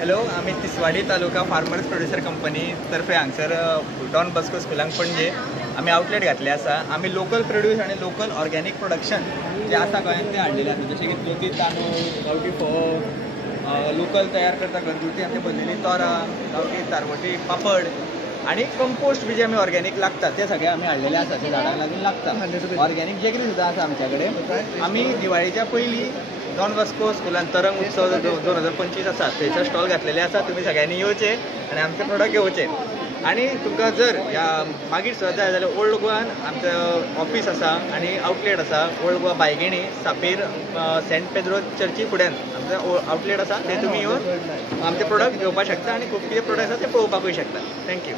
Hello, आम्ही तिसवाडी तालुका farmers producer company तर्फे हांगसर डॉन बस्को स्कुलांक पणजे आम्ही आउटलेट घातले आसा. आम्ही लोकल प्रोड्यूस आणि लोकल ऑर्गॅनिक प्रोडक्शन जे आसा गोंयांत ते हाडलेले आसा. जशें की ज्योती तांदूळ, गांवठी फोव, लोकल तयार करता घरगुती आमचे भरलेली तोरां, गांवठी तारवटी पापड आणि कंपोस्ट बी जे आमी ऑर्गॅनिक लागतात ते सगळे आमी हाडलेले आसा. ते झाडांक लागून लागता. ऑर्गॅनिक जेगरी सुद्दां आसा आमच्या कडेन. आमी दिवाळीच्या पयलीं डॉन बस्को स्कुलान तरंग उत्सव 2025 आसा थंयसर स्टॉल घातलेले आसा. तुमी सगळ्यांनी येवचे आणि आमचे प्रोडक्ट घेवचे. आणि तुमकां जर ह्या मागीर सुद्दां जाय जाल्यार ओल्ड गोवान आमचो ऑफिस आसा आणि आउटलेट आसा. ओल्ड गोवा बायगेणी सापेर सेंट पेद्रो चर्ची फुड्यान आमचो आउटलेट आसा. ते तुमी येवन आमचे प्रोडक्ट घेवपाक शकता आणि खूब कितें प्रोडक्ट आसा ते पळोवपाकूय शकता. थँक्यू.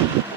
Thank you.